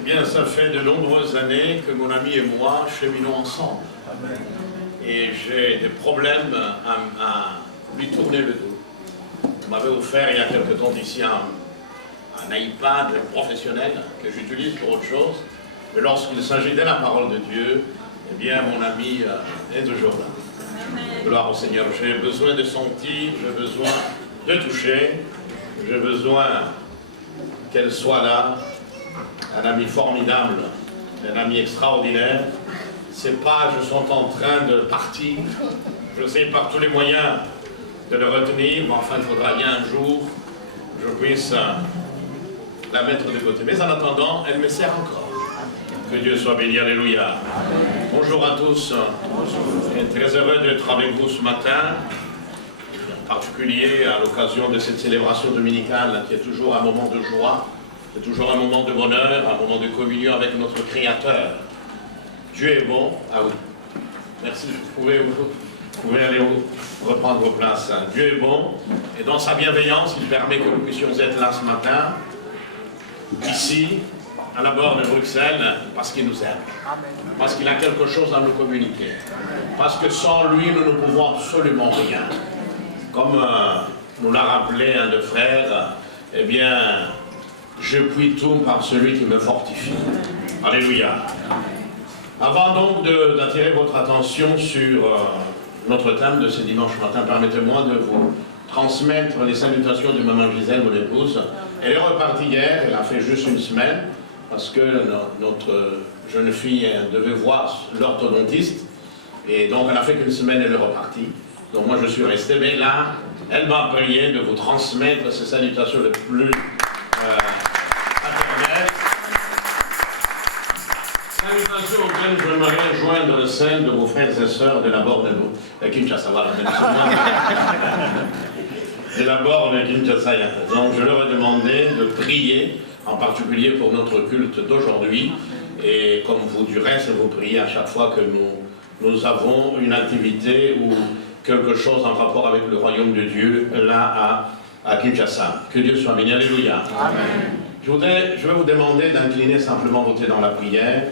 Eh bien, ça fait de nombreuses années que mon ami et moi cheminons ensemble. Amen. Et j'ai des problèmes à lui tourner le dos. On m'avait offert il y a quelque temps ici un iPad professionnel que j'utilise pour autre chose. Mais lorsqu'il s'agit de la parole de Dieu, eh bien, mon ami est toujours là. Amen. Gloire au Seigneur. J'ai besoin de sentir, j'ai besoin de toucher, j'ai besoin qu'elle soit là. Un ami formidable, un ami extraordinaire. C'est pas je suis en train de partir. Je sais par tous les moyens de le retenir, mais enfin il faudra bien un jour que je puisse la mettre de côté. Mais en attendant, elle me sert encore. Que Dieu soit béni, alléluia. Bonjour à tous. Je suis très heureux d'être avec vous ce matin, en particulier à l'occasion de cette célébration dominicale qui est toujours un moment de joie. C'est toujours un moment de bonheur, un moment de communion avec notre Créateur. Dieu est bon. Ah oui. Merci. Vous pouvez aller reprendre vos places. Dieu est bon. Et dans sa bienveillance, il permet que nous puissions être là ce matin, ici, à la borne de Bruxelles, parce qu'il nous aime. Parce qu'il a quelque chose à nous communiquer. Parce que sans lui, nous ne pouvons absolument rien. Comme nous l'a rappelé un de frères, eh bien, je puis tout par celui qui me fortifie. Alléluia. Avant donc d'attirer votre attention sur notre thème de ce dimanche matin, permettez-moi de vous transmettre les salutations de maman Gisèle, mon épouse. Elle est repartie hier, elle a fait juste une semaine, parce que notre jeune fille devait voir l'orthodontiste, et donc elle a fait qu'une semaine, elle est repartie. Donc moi je suis resté, mais là, elle m'a prié de vous transmettre ces salutations les plus salutations auxquelles j'aimerais joindre celles de vos frères et sœurs de la borne de Kinshasa. Voilà, de la borne de Kinshasa. Donc je leur ai demandé de prier, en particulier pour notre culte d'aujourd'hui. Et comme vous du reste, vous priez à chaque fois que nous avons une activité ou quelque chose en rapport avec le royaume de Dieu là à Kinshasa. Que Dieu soit béni. Alléluia. Amen. Je vais vous demander d'incliner simplement vos têtes dans la prière.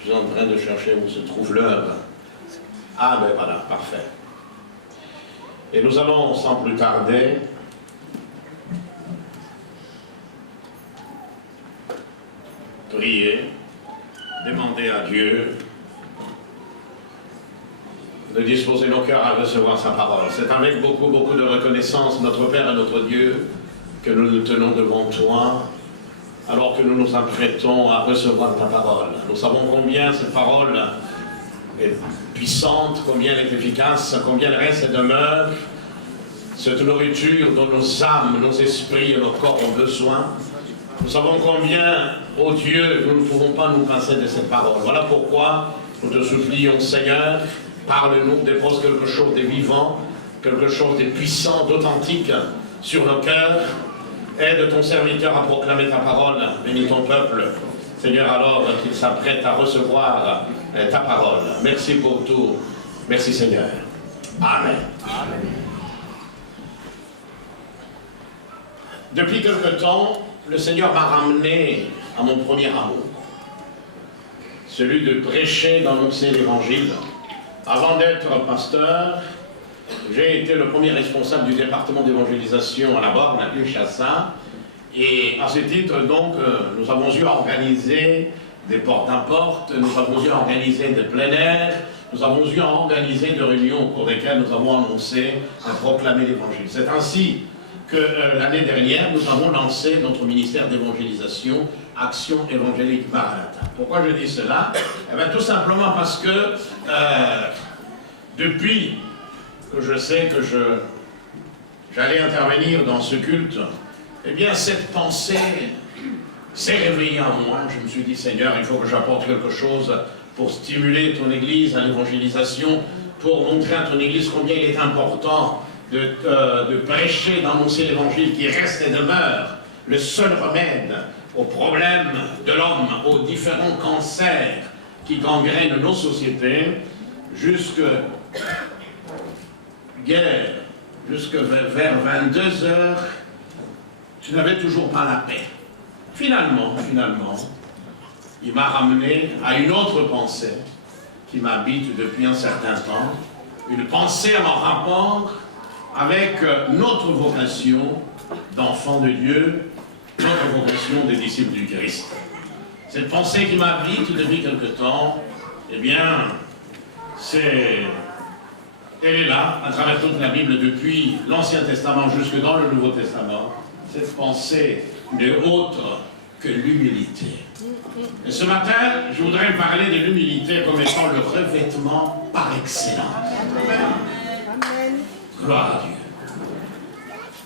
Je suis en train de chercher où se trouve l'heure. Ah ben voilà, parfait. Et nous allons sans plus tarder prier, demander à Dieu de disposer nos cœurs à recevoir sa parole. C'est avec beaucoup de reconnaissance, notre Père et notre Dieu, que nous nous tenons devant toi, alors que nous nous apprêtons à recevoir ta parole. Nous savons combien cette parole est puissante, combien elle est efficace, combien elle reste et demeure, cette nourriture dont nos âmes, nos esprits et nos corps ont besoin. Nous savons combien, ô Dieu, nous ne pouvons pas nous passer de cette parole. Voilà pourquoi nous te supplions, Seigneur, parle-nous, dépose quelque chose de vivant, quelque chose de puissant, d'authentique sur nos cœurs. Aide ton serviteur à proclamer ta parole. Bénis ton peuple, Seigneur, alors qu'il s'apprête à recevoir ta parole. Merci pour tout. Merci, Seigneur. Amen. Amen. Depuis quelque temps, le Seigneur m'a ramené à mon premier amour, celui de prêcher, d'annoncer l'Évangile. Avant d'être pasteur, j'ai été le premier responsable du département d'évangélisation à la borne, à Kinshasa. Et à ce titre, donc, nous avons eu à organiser des porte-à-porte, nous avons eu à organiser des plein air, nous avons eu à organiser des réunions au cours desquelles nous avons annoncé et proclamé l'Évangile. C'est ainsi que l'année dernière, nous avons lancé notre ministère d'évangélisation, Action évangélique Maranatha. Pourquoi je dis cela? Eh bien, tout simplement parce que depuis que je sais que j'allais intervenir dans ce culte, eh bien cette pensée s'est réveillée en moi. Je me suis dit, Seigneur, il faut que j'apporte quelque chose pour stimuler ton Église à l'évangélisation, pour montrer à ton Église combien il est important de prêcher, d'annoncer l'Évangile qui reste et demeure le seul remède aux problèmes de l'homme, aux différents cancers qui gangrènent nos sociétés, jusque vers 22 heures, tu n'avais toujours pas la paix. finalement, il m'a ramené à une autre pensée qui m'habite depuis un certain temps, une pensée en rapport avec notre vocation d'enfants de Dieu, notre vocation des disciples du Christ. Cette pensée qui m'habite depuis quelque temps, eh bien, elle est là, à travers toute la Bible, depuis l'Ancien Testament jusque dans le Nouveau Testament. Cette pensée n'est autre que l'humilité. Et ce matin, je voudrais parler de l'humilité comme étant le revêtement par excellence. Amen. Gloire à Dieu.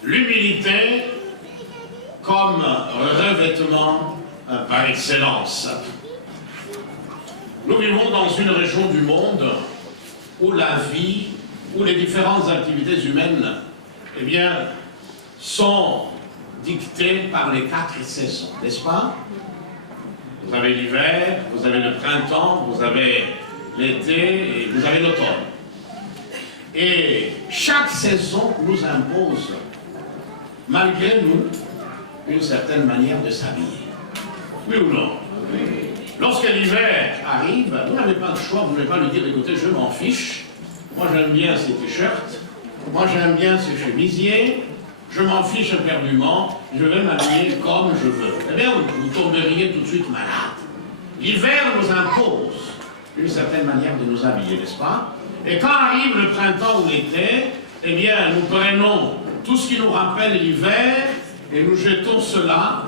L'humilité comme revêtement par excellence. Nous vivons dans une région du monde où la vie, où les différentes activités humaines, eh bien, sont dictées par les 4 saisons, n'est-ce pas? Vous avez l'hiver, vous avez le printemps, vous avez l'été et vous avez l'automne. Et chaque saison nous impose, malgré nous, une certaine manière de s'habiller. Oui ou non? Oui. Lorsque l'hiver arrive, vous n'avez pas de choix, vous ne pouvez pas lui dire, écoutez, je m'en fiche, moi j'aime bien ces t-shirts, moi j'aime bien ces chemisiers, je m'en fiche éperdument, je vais m'habiller comme je veux. Eh bien, vous tomberiez tout de suite malade. L'hiver nous impose une certaine manière de nous habiller, n'est-ce pas? Et quand arrive le printemps ou l'été, eh bien, nous prenons tout ce qui nous rappelle l'hiver et nous jetons cela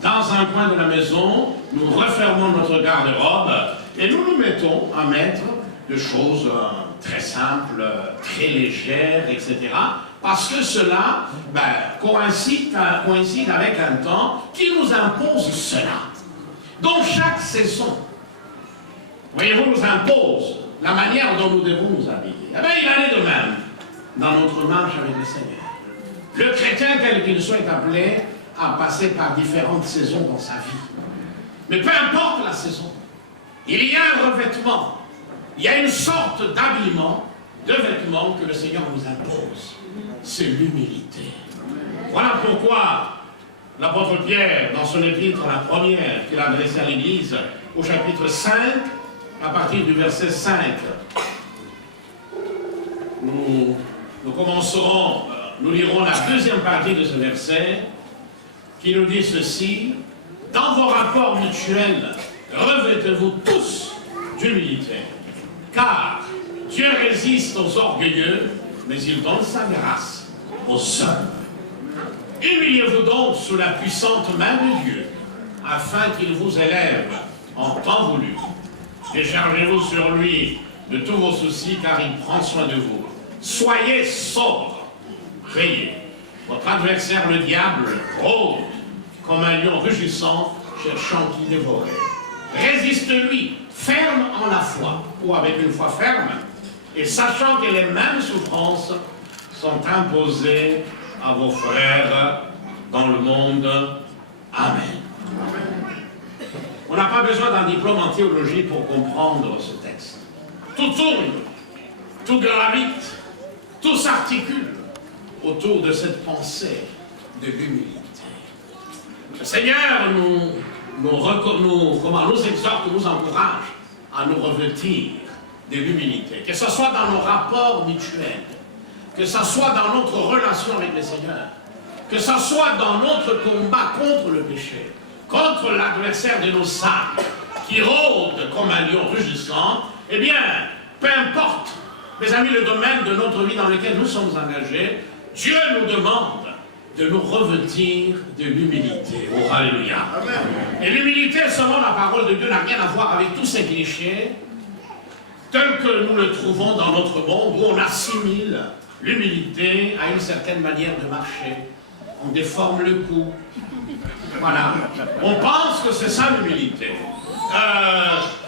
dans un coin de la maison, nous refermons notre garde-robe et nous nous mettons à mettre de choses très simples, très légères, etc. Parce que cela coïncide avec un temps qui nous impose cela. Donc chaque saison, voyez-vous, nous impose la manière dont nous devons nous habiller. Eh bien, il en est de même dans notre marche avec le Seigneur. Le chrétien, tel qu'il soit, est appelé à passer par différentes saisons dans sa vie. Mais peu importe la saison, il y a un revêtement, il y a une sorte d'habillement, de vêtements que le Seigneur nous impose. C'est l'humilité. Voilà pourquoi l'apôtre Pierre, dans son épître, la première qu'il a adressée à l'Église, au chapitre 5, à partir du verset 5, nous commencerons, nous lirons la deuxième partie de ce verset, qui nous dit ceci: dans vos rapports mutuels, revêtez-vous tous d'humilité, car Dieu résiste aux orgueilleux, mais il donne sa grâce aux humbles. Humiliez-vous donc sous la puissante main de Dieu, afin qu'il vous élève en temps voulu. Déchargez-vous sur lui de tous vos soucis, car il prend soin de vous. Soyez sobre, priez. Votre adversaire, le diable, rôde comme un lion rugissant, cherchant qui dévorer. Résiste-lui, ferme en la foi, ou avec une foi ferme, et sachant que les mêmes souffrances sont imposées à vos frères dans le monde. Amen. On n'a pas besoin d'un diplôme en théologie pour comprendre ce texte. Tout tourne, tout gravite, tout s'articule autour de cette pensée de l'humilité. Le Seigneur nous exhorte, nous encourage à nous revêtir de l'humilité, que ce soit dans nos rapports mutuels, que ce soit dans notre relation avec le Seigneur, que ce soit dans notre combat contre le péché, contre l'adversaire de nos âmes, qui rôde comme un lion rugissant. Eh bien, peu importe, mes amis, le domaine de notre vie dans lequel nous sommes engagés, Dieu nous demande de nous revêtir de l'humilité. Oh, alléluia. Et l'humilité, selon la parole de Dieu, n'a rien à voir avec tous ces clichés tels que nous le trouvons dans notre monde, où on assimile l'humilité à une certaine manière de marcher. On déforme le cou. Voilà. On pense que c'est ça l'humilité.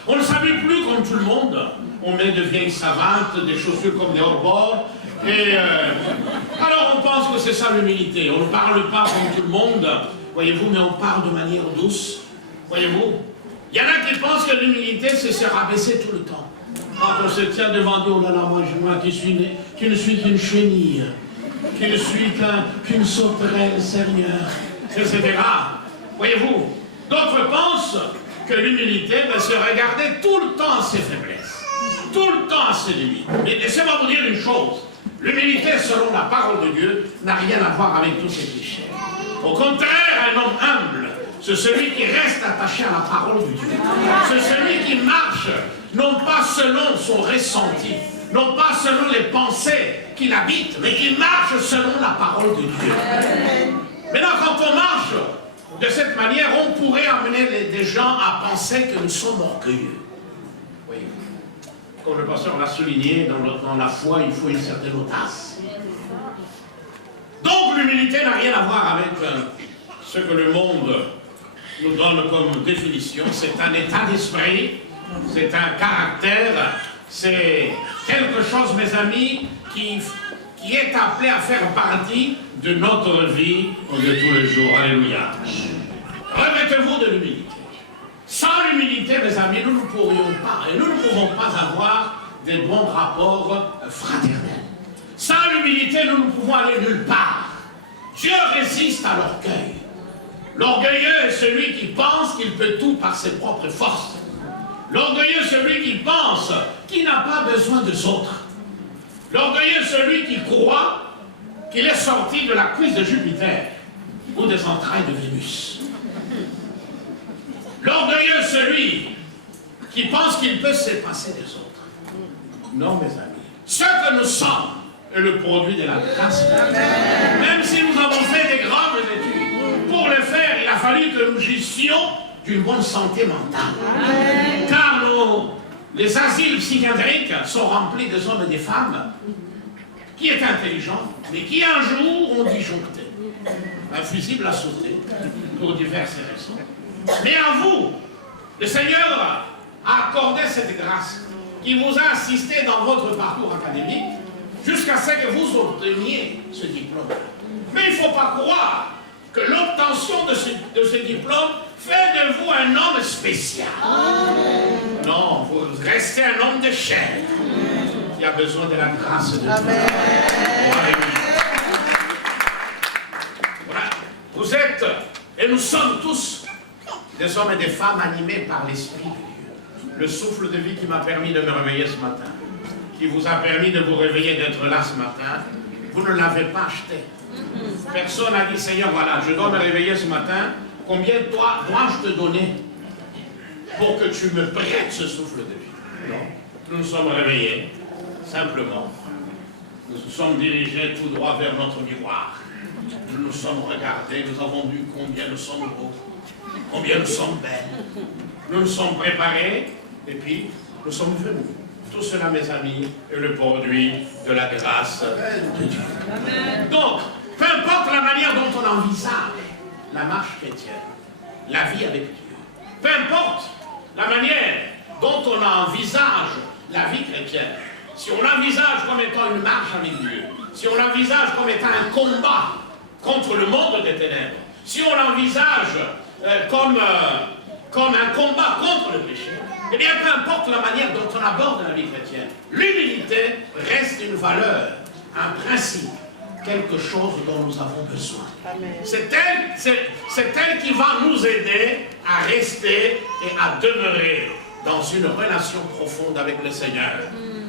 On ne s'habille plus comme tout le monde. On met de vieilles savates, des chaussures comme des hors-bords. Et alors on pense que c'est ça l'humilité. On ne parle pas comme tout le monde, voyez-vous, mais on parle de manière douce. Voyez-vous, il y en a qui pensent que l'humilité, c'est se rabaisser tout le temps. Quand on se tient devant Dieu, oh là là, moi qui ne suis qu'une chenille, qui ne suis qu'une sauterelle, Seigneur, etc. Voyez-vous, d'autres pensent que l'humilité, c'est regarder tout le temps ses faiblesses, tout le temps ses limites. Mais laissez-moi vous dire une chose, l'humilité, selon la parole de Dieu, n'a rien à voir avec tous ces clichés. Au contraire, un homme humble, c'est celui qui reste attaché à la parole de Dieu. C'est celui qui marche, non pas selon son ressenti, non pas selon les pensées qu'il habite, mais qui marche selon la parole de Dieu. Maintenant, quand on marche de cette manière, on pourrait amener des gens à penser que nous sommes orgueilleux. Oui. Comme le pasteur l'a souligné, dans la foi, il faut une certaine audace. Donc, l'humilité n'a rien à voir avec ce que le monde nous donne comme définition. C'est un état d'esprit, c'est un caractère, c'est quelque chose, mes amis, qui est appelé à faire partie de notre vie de tous les jours. Alléluia. Remettez-vous de l'humilité. Sans l'humilité, mes amis, nous ne pourrions pas, et nous ne pouvons pas avoir des bons rapports fraternels. Sans l'humilité, nous ne pouvons aller nulle part. Dieu résiste à l'orgueil. L'orgueilleux est celui qui pense qu'il peut tout par ses propres forces. L'orgueilleux est celui qui pense qu'il n'a pas besoin des autres. L'orgueilleux est celui qui croit qu'il est sorti de la cuisse de Jupiter ou des entrailles de Vénus. L'orgueilleux est celui qui pense qu'il peut se passer des autres. Non, mes amis. Ce que nous sommes est le produit de la grâce. Même si nous avons fait des grandes études, pour le faire, il a fallu que nous jouissions d'une bonne santé mentale. Car les asiles psychiatriques sont remplis des hommes et des femmes qui est intelligent, mais qui un jour ont disjoncté. Un fusible a sauté pour diverses raisons. Mais à vous, le Seigneur a accordé cette grâce qui vous a assisté dans votre parcours académique jusqu'à ce que vous obteniez ce diplôme. Mais il ne faut pas croire que l'obtention de ce diplôme fait de vous un homme spécial. Non, vous restez un homme de chair qui a besoin de la grâce de Dieu. Voilà. Vous êtes, et nous sommes tous, des hommes et des femmes animés par l'Esprit de Dieu. Le souffle de vie qui m'a permis de me réveiller ce matin, qui vous a permis de vous réveiller, d'être là ce matin, vous ne l'avez pas acheté. Personne n'a dit, Seigneur, voilà, je dois me réveiller ce matin, combien dois-je te donner pour que tu me prêtes ce souffle de vie? Non, nous nous sommes réveillés, simplement. Nous nous sommes dirigés tout droit vers notre miroir. Nous nous sommes regardés, nous avons vu combien nous sommes beaux, combien nous sommes belles. Nous nous sommes préparés, et puis nous sommes venus. Tout cela, mes amis, est le produit de la grâce de Dieu. Donc, peu importe la manière dont on envisage la marche chrétienne, la vie avec Dieu, peu importe la manière dont on envisage la vie chrétienne, si on l'envisage comme étant une marche avec Dieu, si on l'envisage comme étant un combat contre le monde des ténèbres, si on l'envisage comme un combat contre le péché, eh bien, peu importe la manière dont on aborde la vie chrétienne, l'humilité reste une valeur, un principe, quelque chose dont nous avons besoin. C'est elle qui va nous aider à rester et à demeurer dans une relation profonde avec le Seigneur.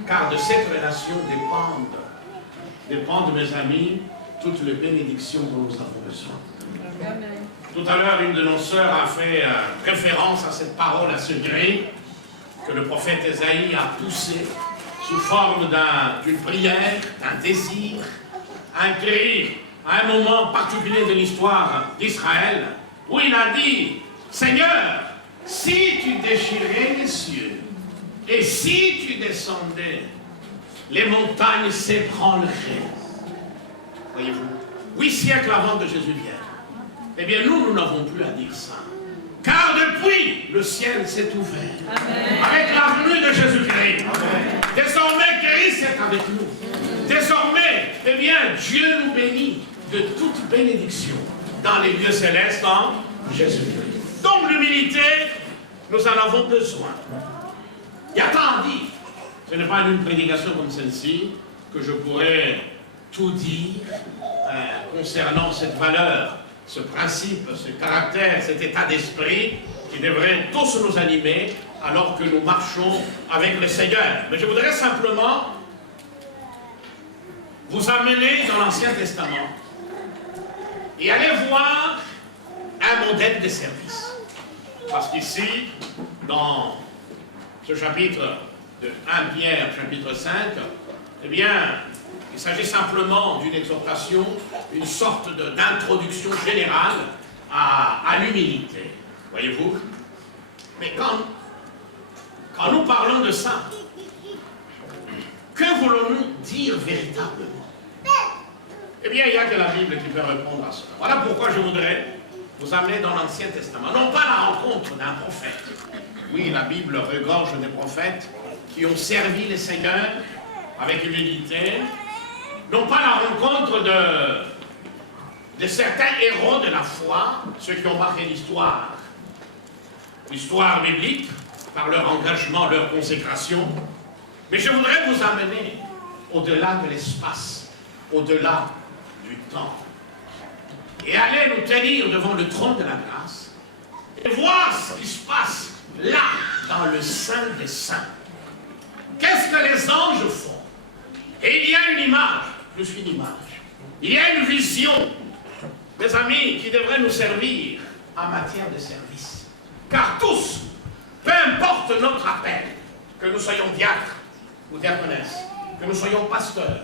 Car de cette relation dépendent, mes amis, toutes les bénédictions dont nous avons besoin. Tout à l'heure, une de nos sœurs a fait référence à cette parole, à ce cri que le prophète Ésaïe a poussé sous forme d'une prière, d'un désir, un cri à un moment particulier de l'histoire d'Israël, où il a dit, Seigneur, si tu déchirais les cieux, et si tu descendais, les montagnes s'ébranleraient. Voyez-vous, 8 siècles avant que Jésus vienne, eh bien nous n'avons plus à dire ça. Car depuis, le ciel s'est ouvert. Amen. Avec la venue de Jésus-Christ. Désormais, Christ est avec nous. Désormais, eh bien, Dieu nous bénit de toute bénédiction dans les lieux célestes en Jésus-Christ. Donc l'humilité, nous en avons besoin. Il y a tant à dire. Ce n'est pas une prédication comme celle-ci que je pourrais tout dire concernant cette valeur ce principe, ce caractère, cet état d'esprit qui devrait tous nous animer alors que nous marchons avec le Seigneur. Mais je voudrais simplement vous amener dans l'Ancien Testament et aller voir un modèle de service. Parce qu'ici, dans ce chapitre de 1 Pierre, chapitre 5, eh bien, il s'agit simplement d'une exhortation, une sorte d'introduction générale à l'humilité. Voyez-vous? Mais quand nous parlons de ça, que voulons-nous dire véritablement? Eh bien, il n'y a que la Bible qui peut répondre à cela. Voilà pourquoi je voudrais vous amener dans l'Ancien Testament. Non pas la rencontre d'un prophète. Oui, la Bible regorge des prophètes qui ont servi le Seigneur avec humilité. Non pas la rencontre de certains héros de la foi, ceux qui ont marqué l'histoire biblique, par leur engagement, leur consécration. Mais je voudrais vous amener au-delà de l'espace, au-delà du temps, et aller nous tenir devant le trône de la grâce, et voir ce qui se passe là, dans le Saint des Saints. Qu'est-ce que les anges font? Et il y a une image, plus qu'une image. Il y a une vision, mes amis, qui devrait nous servir en matière de service. Car tous, peu importe notre appel, que nous soyons diacres ou diaconesses, que nous soyons pasteurs,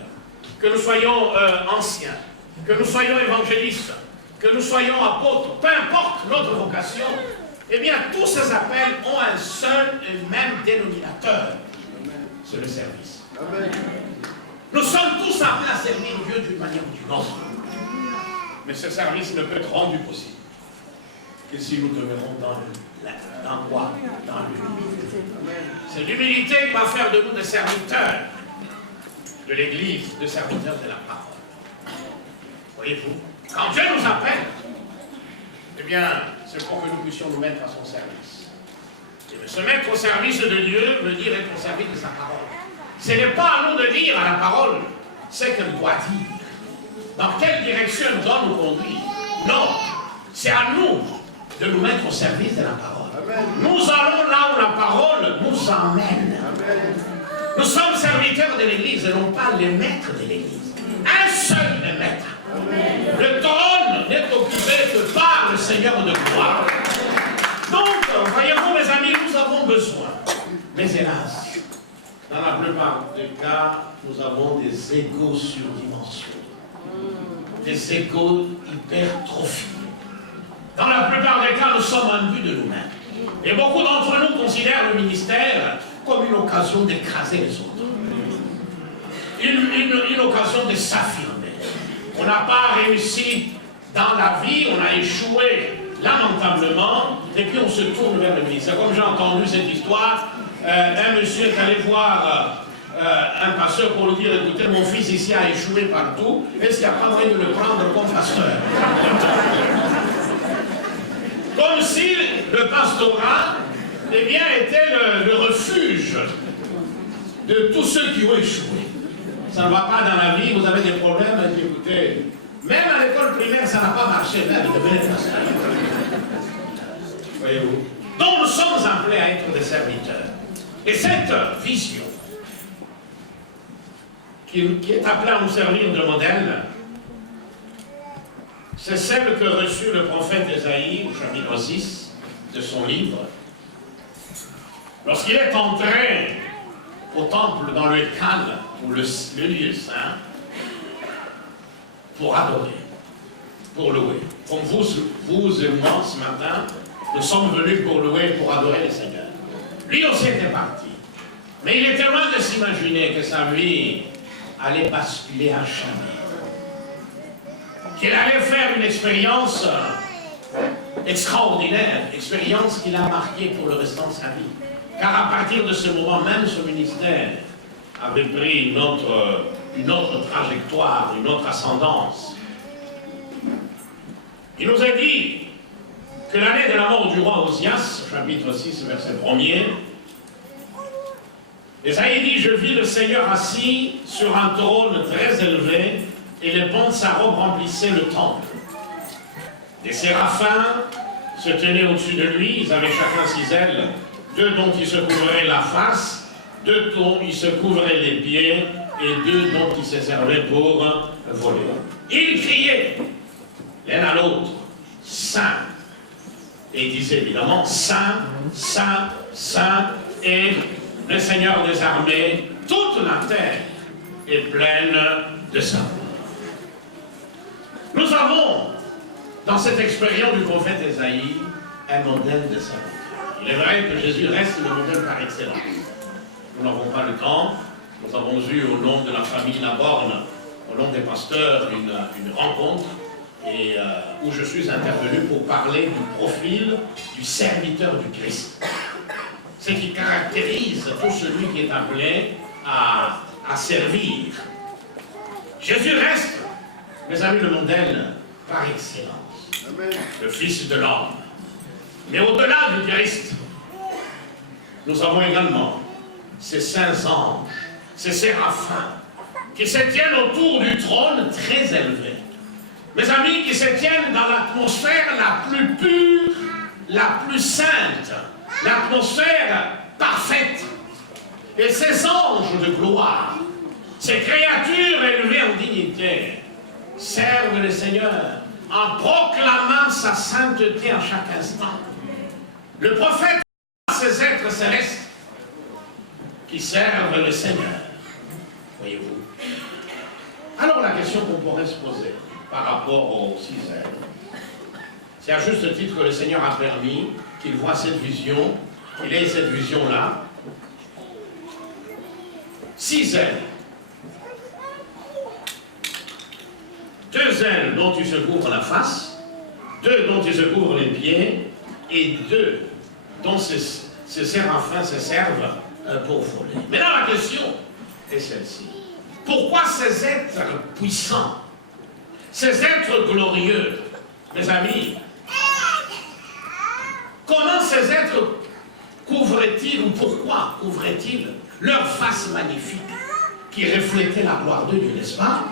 que nous soyons anciens, que nous soyons évangélistes, que nous soyons apôtres, peu importe notre vocation, eh bien, tous ces appels ont un seul et même dénominateur. C'est le service. Amen. Nous sommes tous appelés à servir Dieu d'une manière ou d'une autre. Mais ce service ne peut être rendu possible que si nous demeurons dans quoi? Dans l'humilité. C'est l'humilité qui va faire de nous des serviteurs de l'Église, des serviteurs de la parole. Voyez-vous, quand Dieu nous appelle, eh bien, c'est pour que nous puissions nous mettre à son service. Et se mettre au service de Dieu veut dire être au service de sa parole. Ce n'est pas à nous de dire à la parole ce qu'elle doit dire, dans quelle direction elle doit nous conduire. Non, c'est à nous de nous mettre au service de la parole. Amen. Nous allons là où la parole nous emmène. Amen. Nous sommes serviteurs de l'Église et non pas les maîtres de l'Église. Un seul est maître. Amen. Le trône n'est occupé que par le Seigneur de gloire. Donc, voyez-vous mes amis, nous avons besoin. Mais hélas, dans la plupart des cas, nous avons des égos surdimensionnés. Des égos hypertrophiés. Dans la plupart des cas, nous sommes en but de nous-mêmes. Et beaucoup d'entre nous considèrent le ministère comme une occasion d'écraser les autres. Une occasion de s'affirmer. On n'a pas réussi dans la vie, on a échoué lamentablement, et puis on se tourne vers le ministère. Comme j'ai entendu cette histoire, un monsieur est allé voir un pasteur pour lui dire, écoutez, mon fils ici a échoué partout, est-ce qu'il n'y a pas moyen de le prendre comme pasteur? Comme si le pastorat, eh bien, était le refuge de tous ceux qui ont échoué. Ça ne va pas dans la vie, vous avez des problèmes, écoutez, même à l'école primaire, ça n'a pas marché, même devenez pasteur. Voyez-vous? Donc nous sommes appelés à être des serviteurs. Et cette vision, qui est appelée à nous servir de modèle, c'est celle que reçut le prophète Ésaïe, au chapitre 6 de son livre, lorsqu'il est entré au temple, dans le Hékal, ou le lieu saint, pour adorer, pour louer. Comme vous et moi, ce matin, nous sommes venus pour louer, pour adorer le Seigneur. Lui aussi était parti. Mais il était loin de s'imaginer que sa vie allait basculer à jamais. Qu'il allait faire une expérience extraordinaire, expérience qui l'a marqué pour le restant de sa vie. Car à partir de ce moment, même ce ministère avait pris une autre trajectoire, une autre ascendance. Il nous a dit que l'année de la mort du roi Osias, chapitre 6, verset 1er, Ésaïe dit, je vis le Seigneur assis sur un trône très élevé, et les pans de sa robe remplissaient le temple. Des séraphins se tenaient au-dessus de lui, ils avaient chacun 6 ailes, 2 dont ils se couvraient la face, 2 dont ils se couvraient les pieds, et 2 dont ils se servaient pour voler. Ils criaient l'un à l'autre, Saint. Et ils disaient évidemment, Saint, Saint, Saint, et le Seigneur des armées, toute la terre est pleine de sa gloire. Nous avons, dans cette expérience du prophète Ésaïe, un modèle de salut. Il est vrai que Jésus reste le modèle par excellence. Nous n'avons pas le temps. Nous avons eu au nom de la famille Laborne, au nom des pasteurs, une rencontre et, où je suis intervenu pour parler du profil du serviteur du Christ. Ce qui caractérise tout celui qui est appelé à servir. Jésus reste, mes amis, le modèle par excellence. Amen. Le Fils de l'homme. Mais au-delà du Christ, nous avons également ces saints anges, ces séraphins, qui se tiennent autour du trône très élevé. Mes amis, qui se tiennent dans l'atmosphère la plus pure, la plus sainte, l'atmosphère parfaite. Et ces anges de gloire, ces créatures élevées en dignité, servent le Seigneur en proclamant sa sainteté à chaque instant. Le prophète a ces êtres célestes qui servent le Seigneur. Voyez-vous. Alors la question qu'on pourrait se poser par rapport aux 6 ailes, c'est à juste titre que le Seigneur a permis qu'il voit cette vision, qu'il ait cette vision-là. 6 ailes. 2 ailes dont il se couvre la face, 2 dont il se couvre les pieds, et 2 dont ces séraphins se servent pour voler. Maintenant la question est celle-ci. Pourquoi ces êtres puissants, ces êtres glorieux, mes amis, comment ces êtres couvraient-ils, ou pourquoi couvraient-ils leur face magnifique qui reflétait la gloire de Dieu, n'est-ce pas?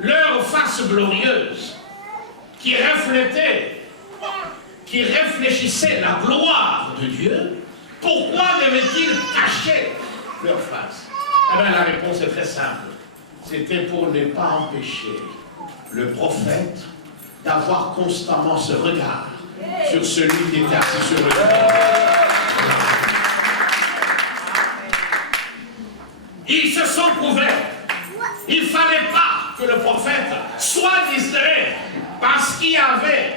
Leur face glorieuse qui reflétait, qui réfléchissait la gloire de Dieu, pourquoi devaient-ils cacher leur face? Eh bien, la réponse est très simple. C'était pour ne pas empêcher le prophète d'avoir constamment ce regard sur celui qui était assis sur le trône. Ils se sont couverts. Il ne fallait pas que le prophète soit distrait par ce qu'il y avait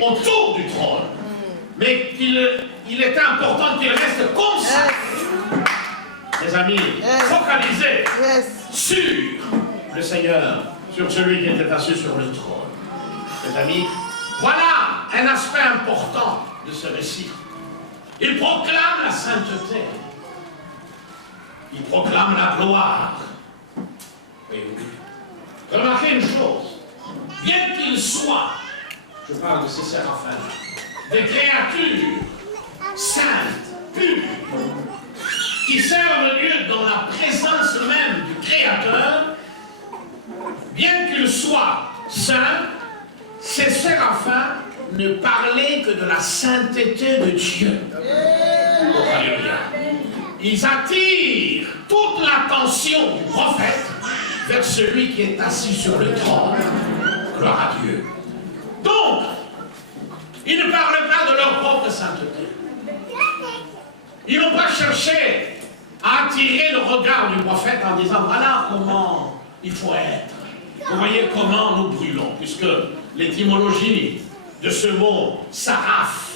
autour du trône. Mais il était important qu'il reste consacré. Mes amis, focalisés sur le Seigneur, sur celui qui était assis sur le trône. Mes amis, voilà un aspect important de ce récit. Il proclame la sainteté. Il proclame la gloire. Et remarquez une chose, bien qu'il soit, je parle de ces séraphins, des créatures saintes, pures, qui servent Dieu dans la présence même du Créateur, bien qu'ils soient saints, ces séraphins ne parlaient que de la sainteté de Dieu. Oh, alléluia. Ils attirent toute l'attention du prophète vers celui qui est assis sur le trône. Gloire à Dieu. Donc, ils ne parlent pas de leur propre sainteté. Ils n'ont pas cherché à attirer le regard du prophète en disant voilà comment il faut être. Vous voyez comment nous brûlons, puisque l'étymologie de ce mot saraf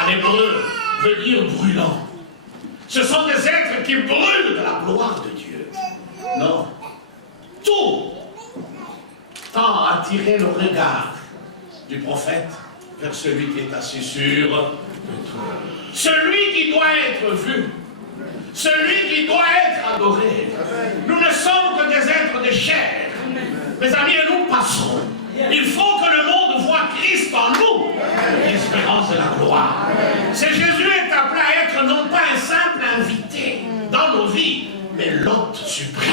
en hébreu veut dire brûlant. Ce sont des êtres qui brûlent de la gloire de Dieu. Non. Tout tend à attirer le regard du prophète vers celui qui est assis sur le trône. Celui qui doit être vu. Celui qui doit être adoré. Nous ne sommes que des êtres de chair. Mes amis, et nous passerons. Il faut que le monde voie Christ en nous, l'espérance de la gloire. C'est Jésus est appelé à être non pas un simple invité dans nos vies, mais l'hôte suprême.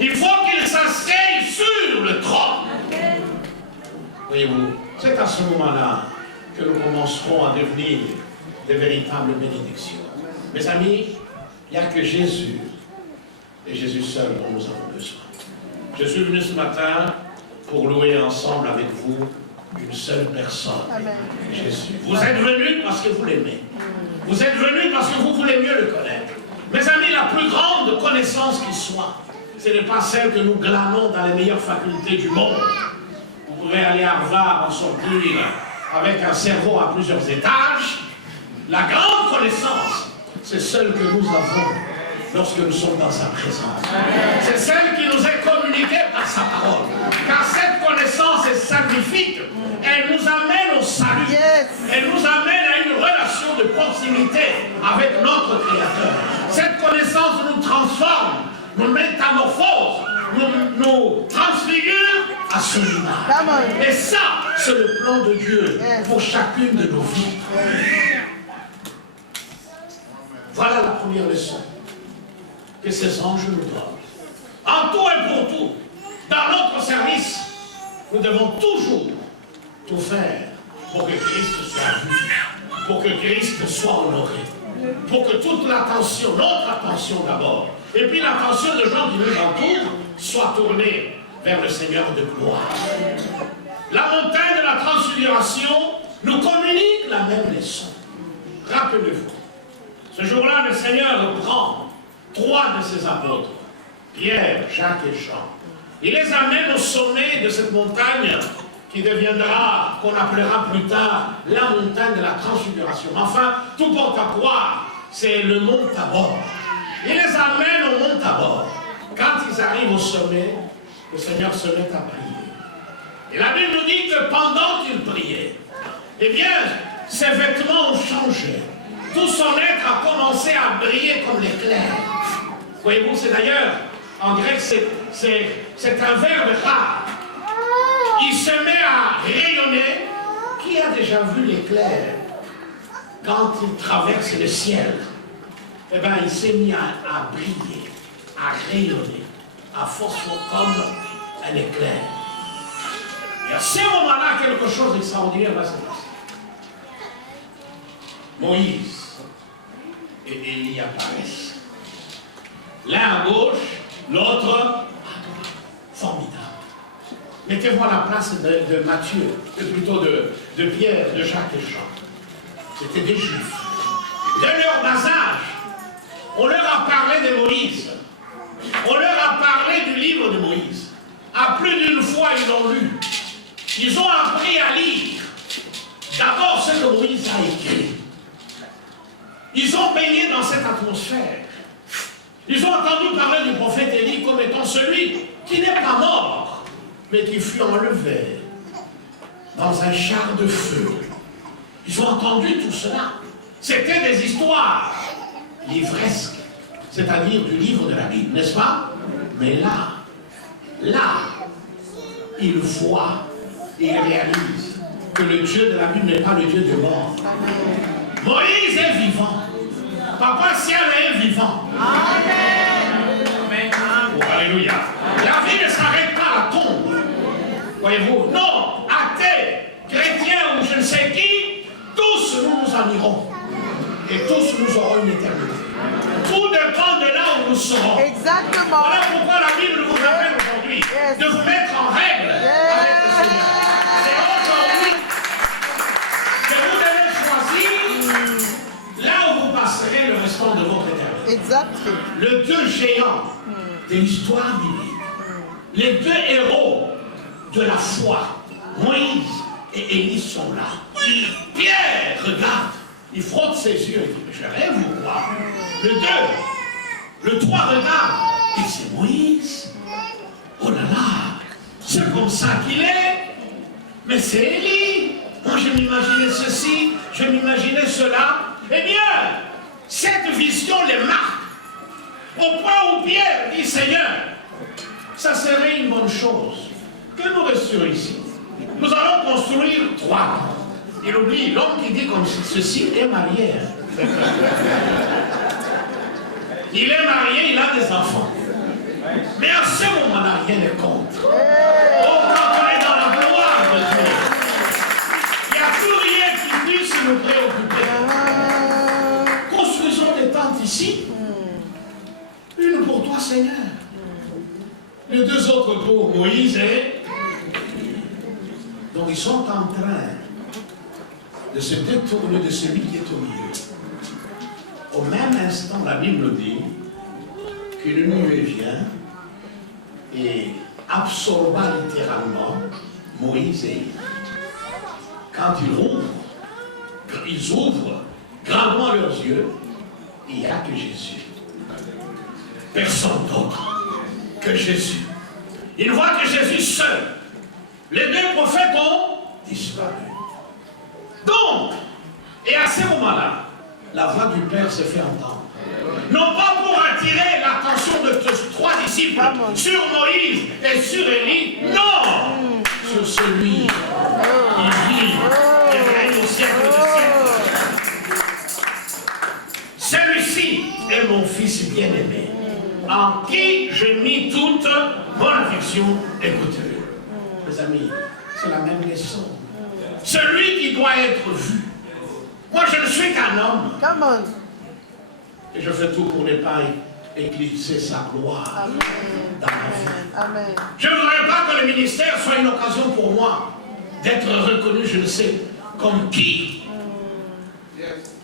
Il faut qu'il s'asseye sur le trône. Voyez-vous, à ce moment-là que nous commencerons à devenir des véritables bénédictions. Mes amis, il n'y a que Jésus, et Jésus seul dont nous avons besoin. Je suis venu ce matin pour louer ensemble avec vous une seule personne, Amen. Jésus. Vous êtes venus parce que vous l'aimez. Vous êtes venus parce que vous voulez mieux le connaître. Mes amis, la plus grande connaissance qui soit, ce n'est pas celle que nous glanons dans les meilleures facultés du monde. Vous pouvez aller à Harvard en sortir avec un cerveau à plusieurs étages. La grande connaissance, c'est celle que nous avons lorsque nous sommes dans sa présence. C'est celle qui nous est communiquée par sa parole. Car cette connaissance est salvifique. Elle nous amène au salut. Elle nous amène à une relation de proximité avec notre Créateur. Cette connaissance nous transforme, nous métamorphose, nous transfigure à son image. Et ça, c'est le plan de Dieu pour chacune de nos vies. Voilà la première leçon que ces anges nous donnent. En tout et pour tout, dans notre service, nous devons toujours tout faire pour que Christ soit vu, pour que Christ soit honoré, pour que toute l'attention, notre attention d'abord, et puis l'attention des gens qui nous entourent, soit tournée vers le Seigneur de gloire. La montagne de la transfiguration nous communique la même leçon. Rappelez-vous, ce jour-là, le Seigneur prend 3 de ses apôtres, Pierre, Jacques et Jean. Il les amène au sommet de cette montagne qui deviendra, qu'on appellera plus tard, la montagne de la transfiguration. Enfin, tout porte à croire, c'est le mont Tabor. Il les amène au mont Tabor. Quand ils arrivent au sommet, le Seigneur se met à prier. Et la Bible nous dit que pendant qu'il priait, eh bien, ses vêtements ont changé. Tout son être a commencé à briller comme l'éclair. Voyez-vous, c'est d'ailleurs, en grec, c'est un verbe rare. Il se met à rayonner. Qui a déjà vu l'éclair quand il traverse le ciel? Eh bien, il s'est mis à briller, à rayonner, à phosphorer comme un éclair. Et à ce moment-là, quelque chose d'extraordinaire va se passer. Moïse et Élie apparaissent. L'un à gauche, l'autre à droite. Formidable. Mettez-vous à la place de Matthieu, plutôt de Pierre, de Jacques et Jean. C'était des Juifs. De leur bas âge, on leur a parlé de Moïse. On leur a parlé du livre de Moïse. À plus d'une fois, ils l'ont lu. Ils ont appris à lire. D'abord, ce que Moïse a écrit. Ils ont baigné dans cette atmosphère. Ils ont entendu parler du prophète Élie comme étant celui qui n'est pas mort, mais qui fut enlevé dans un char de feu. Ils ont entendu tout cela. C'était des histoires livresques, c'est-à-dire du livre de la Bible, n'est-ce pas? Mais là, ils voient et ils réalisent que le Dieu de la Bible n'est pas le Dieu de mort. Moïse est vivant. Papa ciel est vivant. Amen. Oh, alléluia. La vie ne s'arrête pas à la tombe. Voyez-vous? Non, athée, chrétien ou je ne sais qui, tous nous en irons. Et tous nous aurons une éternité. Tout dépend de là où nous serons. Exactement. Voilà pourquoi la Bible vous appelle aujourd'hui de vous mettre en règle avec le Seigneur. C'est aujourd'hui que vous devez choisir là où vous passerez le restant de votre éternité. Exact. Les 2 géants de l'histoire biblique, les 2 héros de la foi, Moïse et Élie sont là. Pierre regarde, il frotte ses yeux et dit, mais je rêve ou quoi? Le 2, le 3 regarde, et c'est Moïse. Oh là là, c'est comme ça qu'il est. Mais c'est Élie. Moi je m'imaginais ceci, je m'imaginais cela. Eh bien, cette vision les marque. Au point où Pierre dit, Seigneur, ça serait une bonne chose que nous restions ici. Nous allons construire 3 ans. Il oublie, l'homme qui dit comme ceci est marié. Il est marié, il a des enfants. Mais à ce moment-là, rien ne compte. Oh, quand on est dans la gloire de Dieu, les deux autres pour Moïse et... Donc ils sont en train de se détourner de celui qui est au milieu. Au même instant, la Bible dit que le nuée vient et absorba littéralement Moïse et Élie. Quand ils ouvrent grandement leurs yeux, il n'y a que Jésus. Personne d'autre que Jésus. Ils voient que Jésus seul. Les deux prophètes ont disparu. Donc, et à ce moment-là, la voix du Père se fait entendre. Non pas pour attirer l'attention de trois disciples sur Moïse et sur Élie, non, sur celui qui vit et règne au siècle des siècles. Celui-ci est mon fils bien-aimé, en qui je mis toute mon affection. Écoutez-le. Mes amis, c'est la même leçon. Celui qui doit être vu. Moi, je ne suis qu'un homme. Come on. Et je fais tout pour ne pas éclipser sa gloire. Amen. Dans ma vie. Amen. Je ne voudrais pas que le ministère soit une occasion pour moi d'être reconnu, je ne sais, comme qui.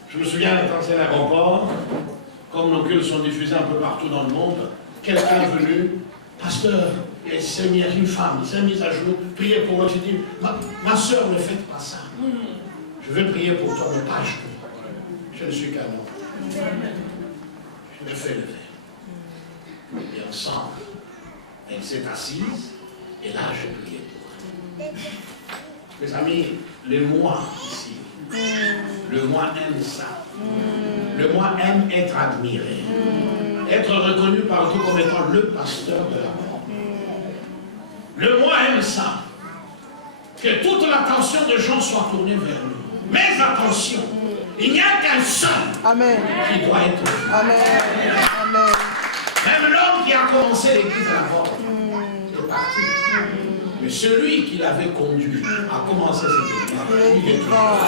Je me souviens dans un aéroport, comme nos cultes sont diffusés un peu partout dans le monde, quelqu'un est venu, pasteur, il s'est mis à une femme, il s'est mis à genoux, prier pour moi. J'ai dit, ma soeur, ne faites pas ça. Je vais prier pour toi, mais pas à genoux. Je ne suis qu'un homme. Je me fais lever. Et ensemble, elle s'est assise, et là, je priais pour elle. Mes amis, le moi ici, le moi aime ça. Le moi aime être admiré. Être reconnu partout comme étant le pasteur de la mort. Le moi aime ça. Que toute l'attention des gens soit tournée vers nous. Mais attention, il n'y a qu'un seul qui doit être vu. Amen. Amen. Même l'homme qui a commencé l'église à la mort est parti. Mais celui qui l'avait conduit a commencé cette église. Il est présent.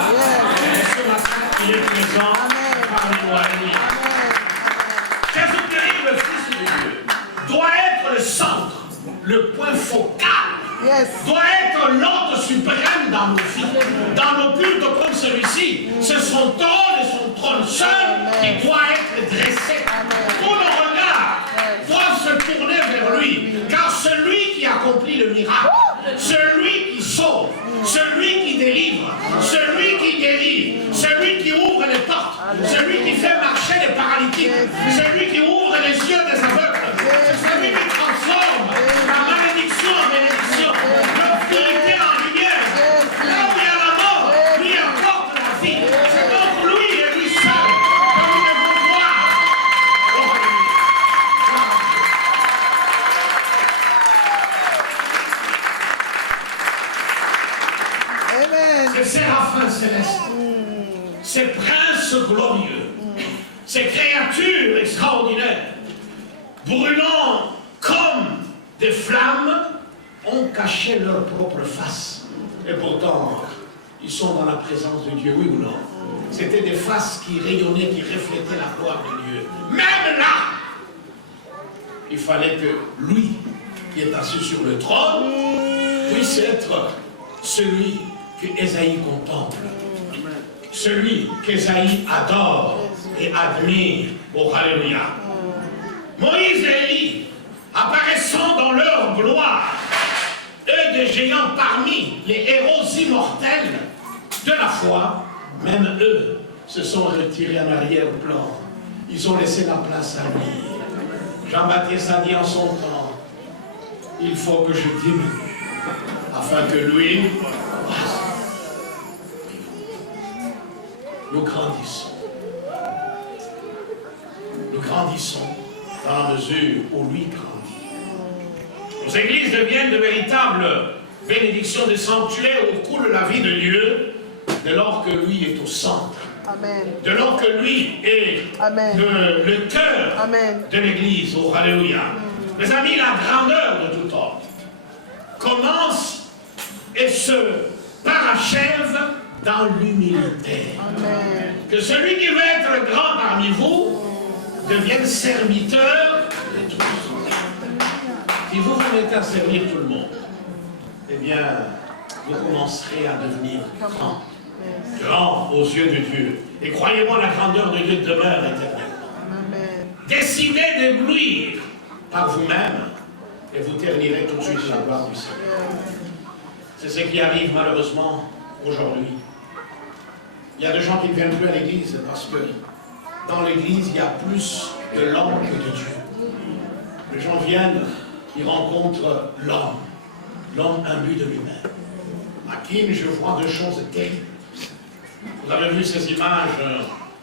Et ce matin, il est présent parmi nous. Jésus-Christ, le Fils de Dieu, doit être le centre, le point focal. Doit être l'ordre suprême dans nos vies, dans nos cultes comme celui-ci. C'est son trône et son trône seul qui doit être dressé. Tout le regard doit se tourner vers lui, car celui qui accomplit le miracle, celui qui sauve, celui qui délivre, celui qui guérit, celui qui ouvre les portes, celui qui fait marcher les paralytiques, celui qui ouvre les yeux des aveugles, c'est celui qui transforme la malédiction en bénédiction, l'obscurité en lumière. Là où il y a la mort, lui apporte la vie. C'est donc lui et lui seul que nous devons voir. Amen. Ces séraphins célestes, ces princes glorieux, ces créatures extraordinaires, brûlant comme des flammes, ont caché leur propre face. Et pourtant, ils sont dans la présence de Dieu, oui ou non? C'était des faces qui rayonnaient, qui reflétaient la gloire de Dieu. Même là, il fallait que lui, qui est assis sur le trône, puisse être celui que Ésaïe contemple. Celui qu'Ésaïe adore et admire. Oh, alléluia. Moïse et Élie, apparaissant dans leur gloire, eux des géants parmi les héros immortels de la foi, même eux se sont retirés en arrière-plan. Ils ont laissé la place à lui. Jean-Baptiste a dit en son temps, il faut que je diminue, afin que lui croisse. Nous grandissons. Nous grandissons dans la mesure où lui grandit. Nos églises deviennent de véritables bénédictions de sanctuaires où coule la vie de Dieu, dès lors que lui est au centre. Amen. Dès lors que lui est le cœur de l'église. Oh, alléluia. Mes amis, la grandeur de tout ordre commence et se parachève dans l'humilité. Que celui qui veut être grand parmi vous devienne serviteur de tous. Qui veut vous vous mettez à servir tout le monde, eh bien, vous commencerez à devenir grand. Grand aux yeux de Dieu. Et croyez-moi, la grandeur de Dieu demeure éternellement. Décidez d'éblouir par vous-même et vous ternirez tout de suite la gloire du Seigneur. C'est ce qui arrive malheureusement aujourd'hui. Il y a des gens qui ne viennent plus à l'église parce que dans l'église, il y a plus de l'homme que de Dieu. Les gens viennent, ils rencontrent l'homme. L'homme imbu de lui-même. À qui je vois deux choses terribles. Vous avez vu ces images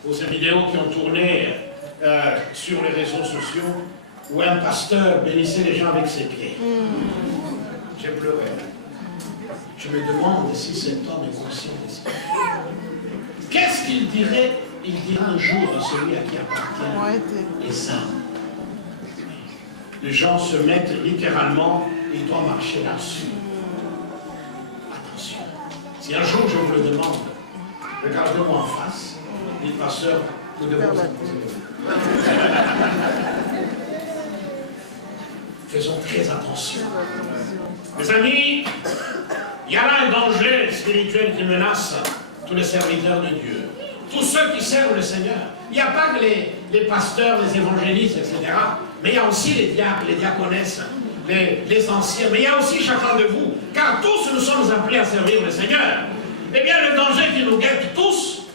ou ces vidéos qui ont tourné sur les réseaux sociaux où un pasteur bénissait les gens avec ses pieds. J'ai pleuré. Je me demande si cet homme est conscient de ça. Qu'est-ce qu'il dirait? Il dira un jour à celui à qui appartient les âmes. Les gens se mettent littéralement, ils doivent marcher là-dessus. Attention. Si un jour je vous le demande, regardez-moi en face, dites pasteur, nous devons vous poser. Faisons très attention. Mes amis, il y a là un danger spirituel qui menace tous les serviteurs de Dieu. Tous ceux qui servent le Seigneur. Il n'y a pas que les pasteurs, les évangélistes, etc. Mais il y a aussi les diacres, les diaconesses, les anciens. Mais il y a aussi chacun de vous. Car tous nous sommes appelés à servir le Seigneur. Eh bien, le danger qui nous guette tous,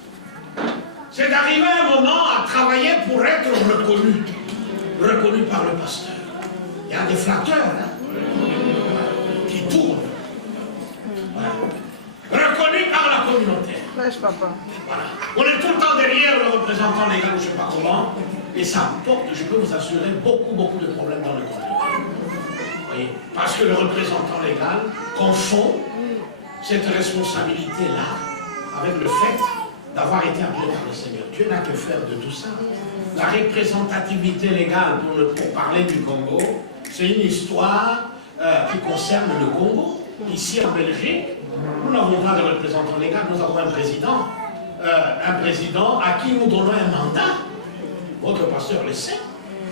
c'est d'arriver à un moment à travailler pour être reconnu. Reconnu par le pasteur. Il y a des flatteurs qui tournent. Voilà. Reconnu par la communauté. Lâche, papa. Voilà. On est tout le temps derrière le représentant légal, je ne sais pas comment, et ça porte, je peux vous assurer, beaucoup de problèmes dans le communauté. Oui. Parce que le représentant légal confond cette responsabilité-là avec le fait d'avoir été appelé par le Seigneur. Dieu n'a que faire de tout ça. La représentativité légale pour parler du Congo, c'est une histoire qui concerne le Congo. Ici en Belgique, nous n'avons pas de représentant légal, nous avons un président à qui nous donnons un mandat. Votre pasteur le sait.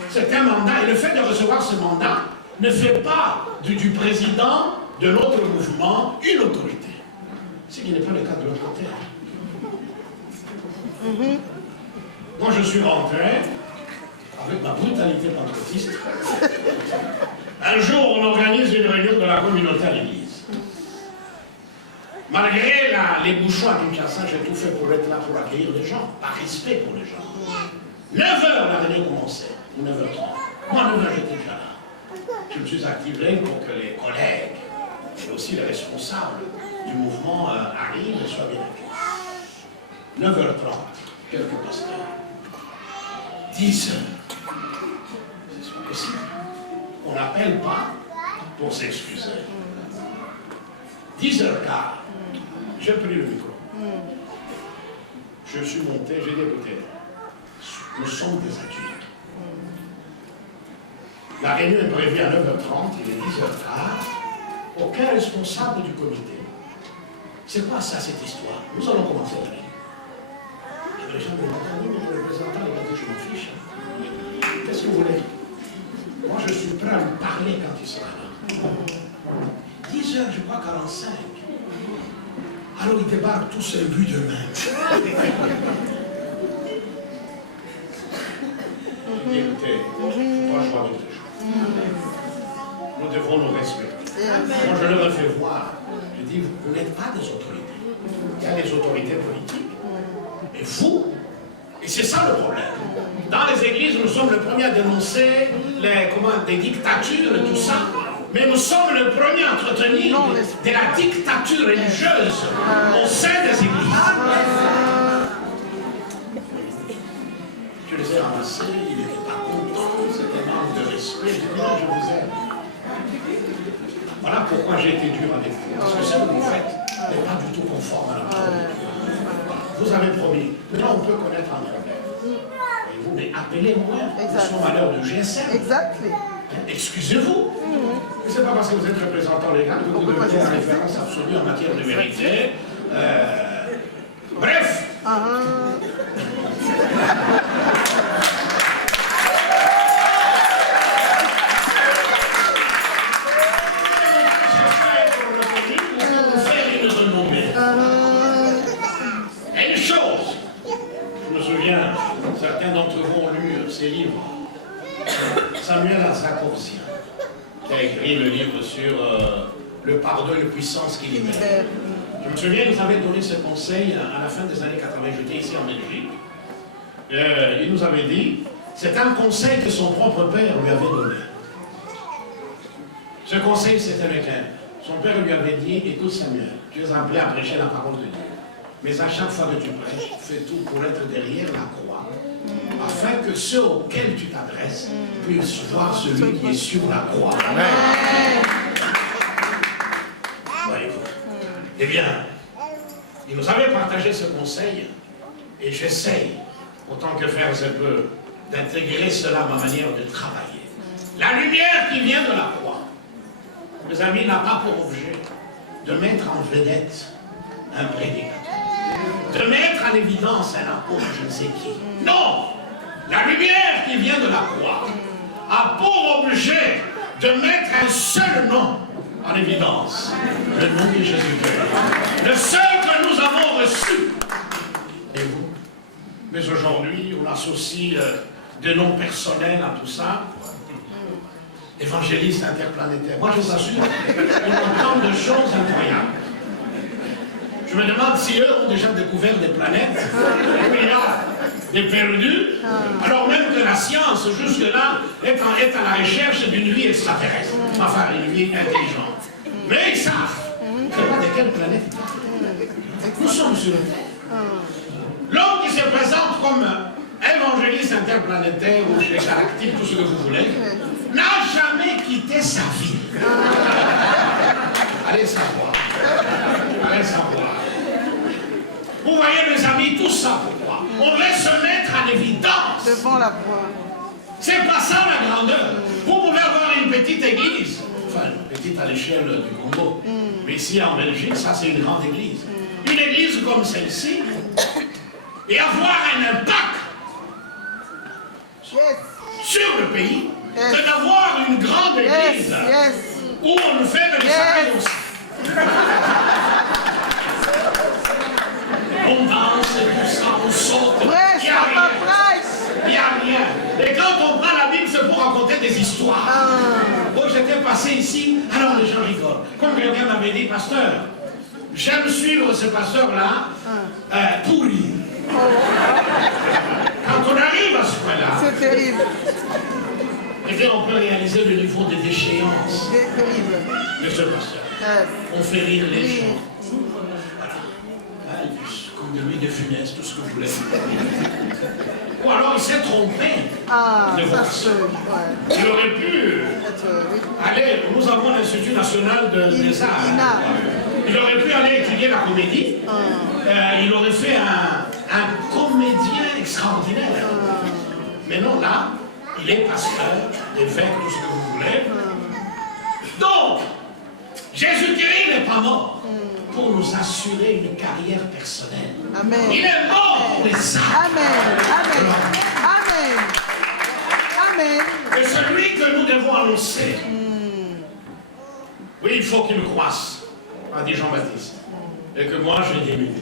C'est un mandat, et le fait de recevoir ce mandat ne fait pas du président de notre mouvement une autorité. Ce qui n'est pas le cas de l'autre côté. Moi, je suis rentré avec ma brutalité pentecôtiste. Un jour, on organise une réunion de la communauté à l'église. Malgré les bouchons à Kinshasa, j'ai tout fait pour être là, pour accueillir les gens, par respect pour les gens. 9h, la réunion commençait, ou 9h30. Moi, 9h, j'étais déjà là. Je me suis activé pour que les collègues, et aussi les responsables du mouvement arrivent et soient bien accueillis. 9h30, quelques pasteurs. 10h. C'est pas possible. On n'appelle pas pour s'excuser. 10h15. J'ai pris le micro. Je suis monté, j'ai dit écoutez, nous sommes des adultes. La réunion est prévue à 9h30, il est 10h15. Aucun responsable du comité. C'est quoi ça, cette histoire? Nous allons commencer la réunion. Les gens me demandent, oui, mais le représentant, il a dit, je m'en fiche. Qu'est-ce que vous voulez? Moi, je suis prêt à lui parler quand il sera là. 10h, je crois, 45. Alors, ils débarquent tous imbus d'eux-mêmes. Écoutez, moi, je vois d'autres choses. Nous devons nous respecter. Moi, je leur ai fait voir. Je dis, vous n'êtes pas des autorités. Il y a des autorités politiques. Et vous, et c'est ça le problème. Dans les églises, nous sommes le premier à dénoncer des dictatures et tout ça. Mais nous sommes le premier à entretenir de la dictature religieuse au sein des églises. Je les ai ramassés, ils n'étaient pas contents, c'était un manque de respect. Je dis non, je vous aime. Voilà pourquoi j'ai été dur avec vous. Parce que ce que vous faites n'est pas du tout conforme à la parole de Dieu. Vous avez promis. Maintenant, on peut connaître un problème. Et vous, mais appelez-moi. Nous sommes à l'heure du GSM. Exactly. Excusez-vous. Mais c'est pas parce que vous êtes représentant légal que vous devenez la référence absolue en matière de vérité. Bref. chose. Je me souviens, certains d'entre vous ont lu ces livres. Samuel Azakorzia, qui a écrit le livre sur le pardon et la puissance qui libère. Je me souviens, il nous avait donné ce conseil à la fin des années 80. J'étais ici en Belgique. Il nous avait dit, c'est un conseil que son propre père lui avait donné. Ce conseil, c'était lequel? Son père lui avait dit, écoute Samuel, tu es appelé à prêcher la parole de Dieu. Mais à chaque fois que tu prêches, fais tout pour être derrière la croix, afin que ceux auxquels tu t'adresses puissent voir celui qui est sur la croix. Amen. Voyez-vous. Eh bien, il nous avait partagé ce conseil, et j'essaye, autant que faire se peut, d'intégrer cela à ma manière de travailler. La lumière qui vient de la croix, mes amis, n'a pas pour objet de mettre en vedette un prédicateur, de mettre en évidence un apôtre, je ne sais qui. Non! La lumière qui vient de la croix a pour objet de mettre un seul nom en évidence, le nom de Jésus-Christ, le seul que nous avons reçu. Et vous? Mais aujourd'hui, on associe des noms personnels à tout ça. Évangéliste interplanétaire. Moi, je vous assure, on entend de choses incroyables. Je me demande si eux ont déjà découvert des planètes, des milliards, des perdus, alors même que la science, jusque-là, est à la recherche d'une vie extraterrestre. Enfin, une vie intelligente. Mais ils savent. Je ne sais pas de quelle planète. Nous sommes sur la Terre. L'homme qui se présente comme évangéliste interplanétaire ou chez galactique, tout ce que vous voulez, n'a jamais quitté sa ville. Allez savoir. Allez savoir. Vous voyez, mes amis, tout ça pourquoi? On veut se mettre en évidence. Devant la croix. C'est pas ça la grandeur. Vous pouvez avoir une petite église, enfin, petite à l'échelle du Congo, mais ici en Belgique, ça c'est une grande église. Une église comme celle-ci, et avoir un impact sur le pays, que d'avoir une grande église où on fait de l'espace aussi. On danse et tout ça, on saute. Il n'y a rien. Et quand on prend la Bible, c'est pour raconter des histoires. Bon, j'étais passé ici, alors les gens rigolent. Comme quelqu'un m'avait dit, pasteur, j'aime suivre ce pasteur-là pour lire. Quand on arrive à ce point-là, c'est terrible. Et bien, on peut réaliser le niveau de déchéance de ce pasteur. On fait rire les gens. Voilà. Comme de lui de funeste, tout ce que vous voulez. Ou alors il s'est trompé de vocation. Il aurait pu aller, nous avons l'Institut national des arts. Il aurait pu aller étudier la comédie. Il aurait fait un comédien extraordinaire. Mais non, là, il est pasteur, évêque, tout ce que vous voulez. Donc, Jésus-Christ n'est pas mort pour nous assurer une carrière personnelle. Amen. Il est mort pour les âmes. Amen. Amen. Amen. Et celui que nous devons annoncer, oui, il faut qu'il croisse, a dit Jean-Baptiste, et que moi je diminue.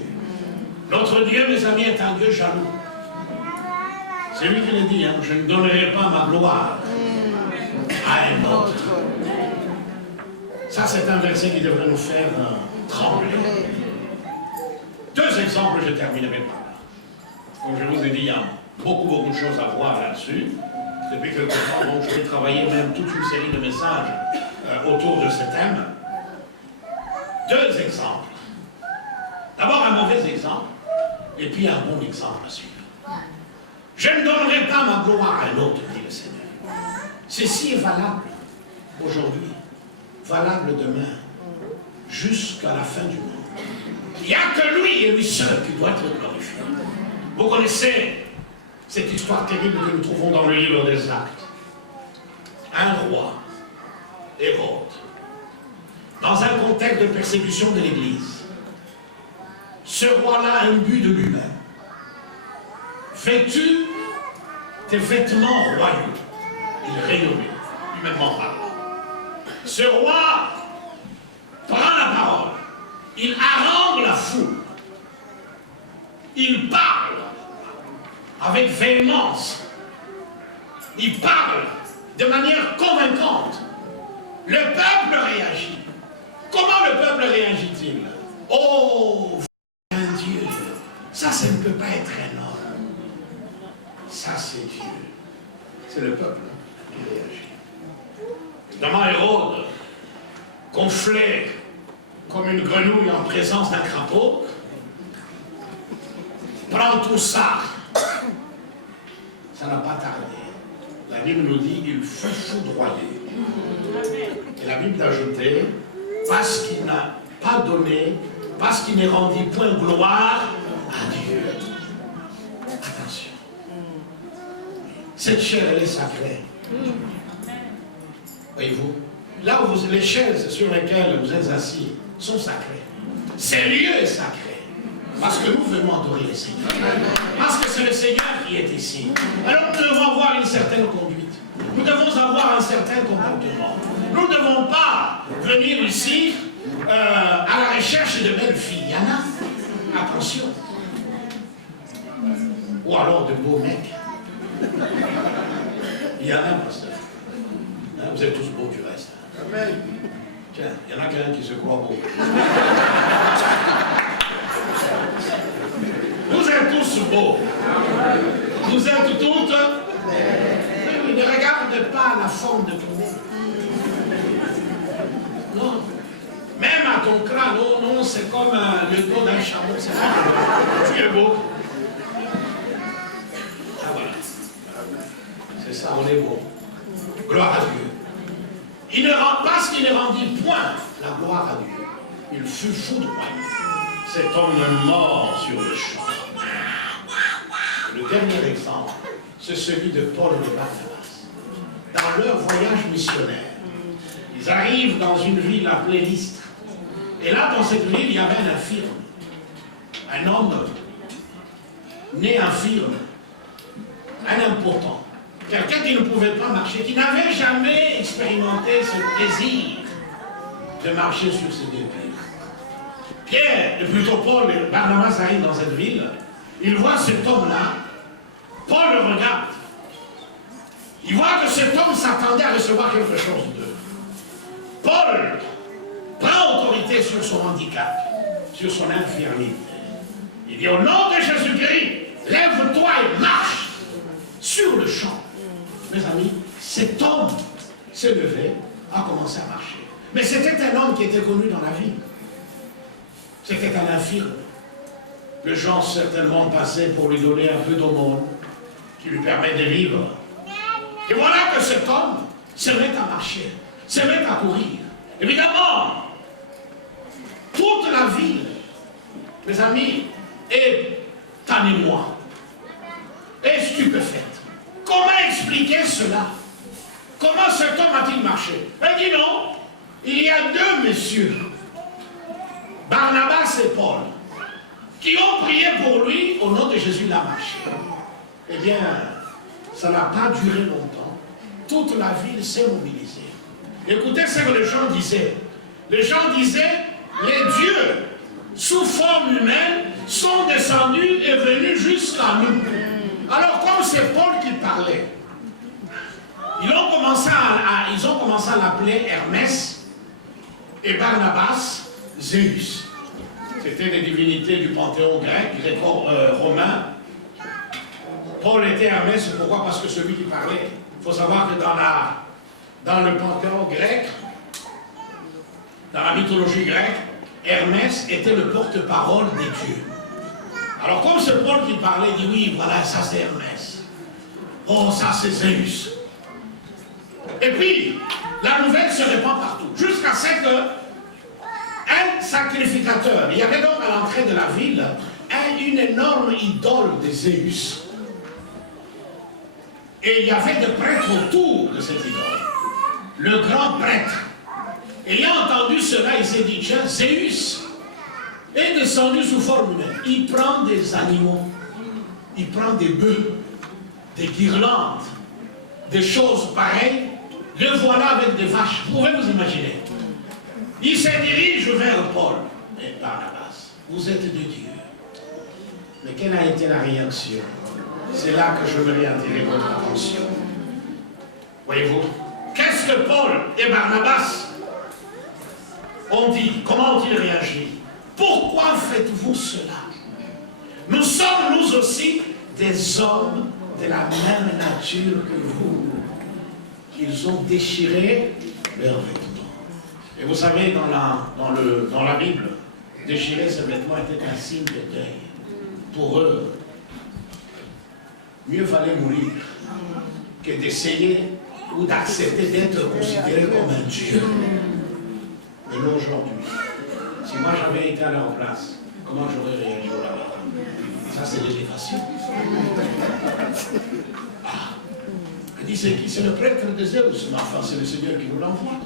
Notre Dieu, mes amis, est un Dieu jaloux. C'est lui qui le dit, hein, je ne donnerai pas ma gloire à un autre. Ça, c'est un verset qui devrait nous faire trembler. Deux exemples, je terminerai par là. Comme je vous ai dit, il y a beaucoup de choses à voir là-dessus. Depuis quelque temps, donc, je vais travailler même toute une série de messages autour de ce thème. Deux exemples. D'abord, un mauvais exemple, et puis un bon exemple à suivre. Je ne donnerai pas ma gloire à un autre, dit le Seigneur. Ceci est valable aujourd'hui, valable demain, jusqu'à la fin du monde. Il n'y a que lui et lui seul qui doit être glorifié. Vous connaissez cette histoire terrible que nous trouvons dans le livre des Actes. Un roi, Hérode, dans un contexte de persécution de l'Église. Ce roi-là, imbu de lui-même, vêtu des vêtements royaux, il rayonnait, humainement parlant. Ce roi prend la parole, il harangue la foule, Il parle avec véhémence. Il parle de manière convaincante. Le peuple réagit. Comment le peuple réagit-il? Oh, un Dieu, ça ne peut pas être un homme. Ça, c'est Dieu. C'est le peuple qui réagit. Évidemment, Hérode, gonflé comme une grenouille en présence d'un crapaud, prend tout ça. Ça n'a pas tardé. La Bible nous dit qu'il fut foudroyé. Et la Bible d'ajouter, parce qu'il n'a pas donné, parce qu'il ne rendit point gloire à Dieu. Attention. Cette chair, elle est sacrée. Voyez-vous, là où les chaises sur lesquelles vous êtes assis sont sacrées. Ce lieu est sacré. Parce que nous venons adorer le Seigneur. Parce que c'est le Seigneur qui est ici. Alors nous devons avoir une certaine conduite. Nous devons avoir un certain comportement. Nous ne devons pas venir ici à la recherche de belles filles. Il y en a. Attention. Ou alors de beaux mecs. Il y en a, pasteur. Vous êtes tous beaux du reste. Amen. Tiens, il y en a qu'un qui se croit beau. Vous êtes tous beaux. Vous êtes toutes. Ne regarde pas la forme de ton nez. Non. Même à ton crâne, non, c'est comme le dos d'un chameau. Tu es beau. Ah voilà. C'est ça, on est beau. Gloire à Dieu. Il ne rend pas ce qu'il ne rendit point la gloire à Dieu. Il fut foudroyé. Cet homme mort sur le champ. Le dernier exemple, c'est celui de Paul et de Barnabas. Dans leur voyage missionnaire, ils arrivent dans une ville appelée Lystre. Et là, dans cette ville, il y avait un infirme. Un homme né infirme. Un impotent. Quelqu'un qui ne pouvait pas marcher, qui n'avait jamais expérimenté ce plaisir de marcher sur ses deux pieds. Pierre, et plutôt Paul et Barnabas arrivent dans cette ville, ils voient cet homme-là, Paul le regarde, il voit que cet homme s'attendait à recevoir quelque chose d'eux. Paul prend autorité sur son handicap, sur son infirmité. Il dit au nom de Jésus-Christ, lève-toi et marche sur le champ. Mes amis, cet homme s'est levé, a commencé à marcher. Mais c'était un homme qui était connu dans la ville. C'était un infirme. Les gens certainement passaient pour lui donner un peu d'aumône qui lui permet de vivre. Et voilà que cet homme se met à marcher, se met à courir. Évidemment, toute la ville, mes amis, est en émoi, est stupéfaite. Comment expliquer cela? Comment cet homme a-t-il marché? Il dit non, il y a deux messieurs, Barnabas et Paul, qui ont prié pour lui au nom de Jésus, il a marché. Eh bien, ça n'a pas duré longtemps. Toute la ville s'est mobilisée. Écoutez ce que les gens disaient. Les gens disaient, les dieux, sous forme humaine, sont descendus et venus jusqu'à nous. Alors, comme c'est Paul qui parlait, ils ont commencé à l'appeler Hermès et Barnabas Zéus. C'était des divinités du panthéon grec, gréco-romain. Paul était Hermès, pourquoi? Parce que celui qui parlait. Il faut savoir que dans le panthéon grec, dans la mythologie grecque, Hermès était le porte-parole des dieux. Alors comme c'est Paul qui parlait, il dit oui, voilà, ça c'est Hermès. Oh, ça c'est Zéus. Et puis, la nouvelle se répand partout, jusqu'à ce que un sacrificateur, il y avait donc à l'entrée de la ville une énorme idole de Zéus. Et il y avait des prêtres autour de cette idole. Le grand prêtre, ayant entendu cela, il s'est dit, tiens, Zéus est descendu sous forme humaine. Il prend des animaux, il prend des bœufs, des guirlandes, des choses pareilles. Le voilà avec des vaches. Vous pouvez vous imaginer. Il se dirige vers Paul et Barnabas. Vous êtes de Dieu. Mais quelle a été la réaction? C'est là que je voudrais attirer votre attention. Voyez-vous, qu'est-ce que Paul et Barnabas ont dit? Comment ont-ils réagi? Pourquoi faites-vous cela? Nous sommes nous aussi des hommes de la même nature que vous. Ils ont déchiré leurs vêtements. Et vous savez, dans la Bible, déchirer ses vêtements était un signe de deuil. Pour eux, mieux valait mourir que d'essayer ou d'accepter d'être considéré comme un Dieu. Mais nous aujourd'hui, si moi j'avais été à leur place, comment j'aurais réagi là-bas? Ça c'est l'élévation. Il dit c'est qui? C'est le prêtre de Zeus. Mais enfin c'est le Seigneur qui nous l'envoie.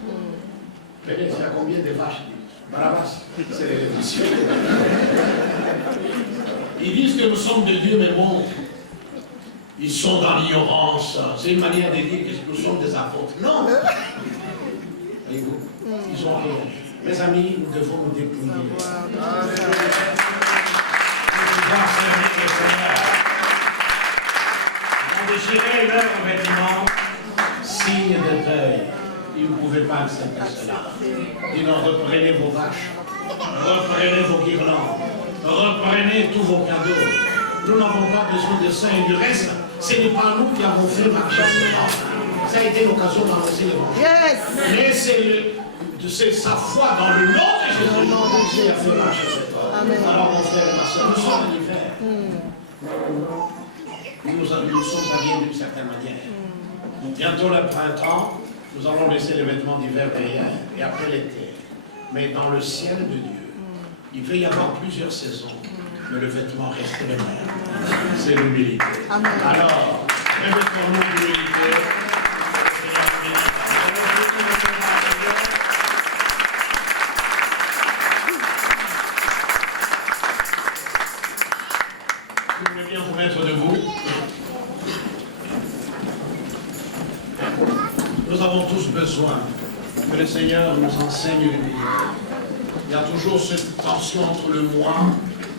Pélé, c'est à combien de vaches? Barabbas, c'est l'élection. Ils disent que nous sommes de Dieu, mais bon, ils sont dans l'ignorance. C'est une manière de dire que nous sommes des apôtres. Non! Voyez-vous, ils ont rien. Mes amis, nous devons nous dépouiller. Nous devons servir le Seigneur. Ils ont déchiré leurs vêtements, signe de deuil. Ils ne pouvaient pas accepter cela. Ils ont reprenez vos vaches, reprenez vos guirlandes, reprenez tous vos cadeaux. Nous n'avons pas besoin de ça et du reste, ce n'est pas nous qui avons fait marcher ce. Ça a été l'occasion d'annoncer l'évangile. Yes. Mais c'est sa foi dans le nom de Jésus qui a fait marcher cet homme. Alors mon frère et ma soeur, nous sommes en hiver. Nous sommes habillés d'une certaine manière. Bientôt le printemps, nous allons laisser les vêtements d'hiver derrière et après l'été. Mais dans le ciel de Dieu, il peut y avoir plusieurs saisons, mais le vêtement reste le même. C'est l'humilité. Alors, revêtons-nous d'humilité. Vous voulez bien vous mettre debout? Nous avons tous besoin que le Seigneur nous enseigne l'humilité. Il y a toujours cette tension entre le moi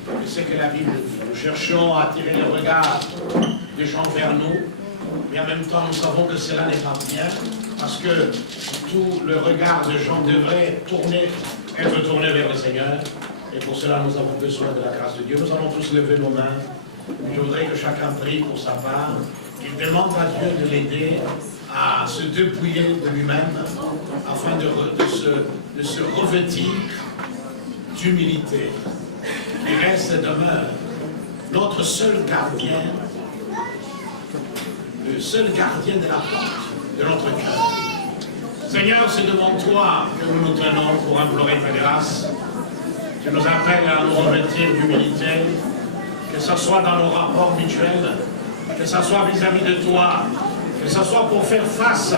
et ce que la Bible dit. Nous cherchons à attirer le regard des gens vers nous, mais en même temps nous savons que cela n'est pas bien, parce que tout le regard des gens devrait être tourné vers le Seigneur, et pour cela nous avons besoin de la grâce de Dieu. Nous allons tous lever nos mains. Je voudrais que chacun prie pour sa part, qu'il demande à Dieu de l'aider à se dépouiller de lui-même afin de se revêtir d'humilité. Il reste demeure notre seul gardien, le seul gardien de la porte de notre cœur. Seigneur, c'est devant toi que nous nous tenons pour implorer ta grâce. Tu nous appelles à nous revêtir d'humilité, que ce soit dans nos rapports mutuels, que ce soit vis-à-vis de toi, que ce soit pour faire face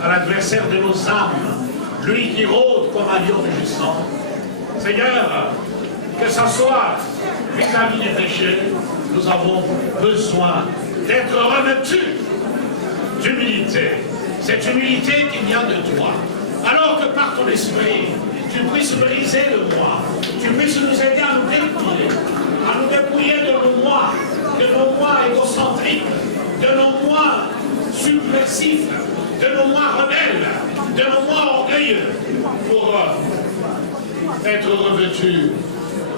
à l'adversaire de nos âmes, lui qui rôde comme un lion rugissant. Seigneur, que ce soit vis-à-vis des péchés, nous avons besoin d'être revêtus d'humilité. Cette humilité qui vient de toi. Alors que par ton esprit, tu puisses briser le moi, tu puisses nous aider à nous dépouiller de nos moi égocentriques, de nos moi subversifs, de nos moi rebelles, de nos moi orgueilleux, pour être revêtus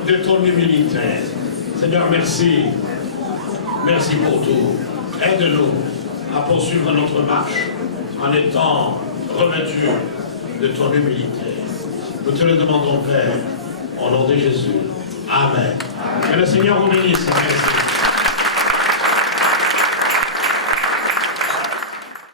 de ton humilité. Seigneur, merci. Merci pour tout. Aide-nous à poursuivre notre marche en étant revêtus de ton humilité. Nous te le demandons, Père, au nom de Jésus. Amen. Que le Seigneur vous bénisse. Merci.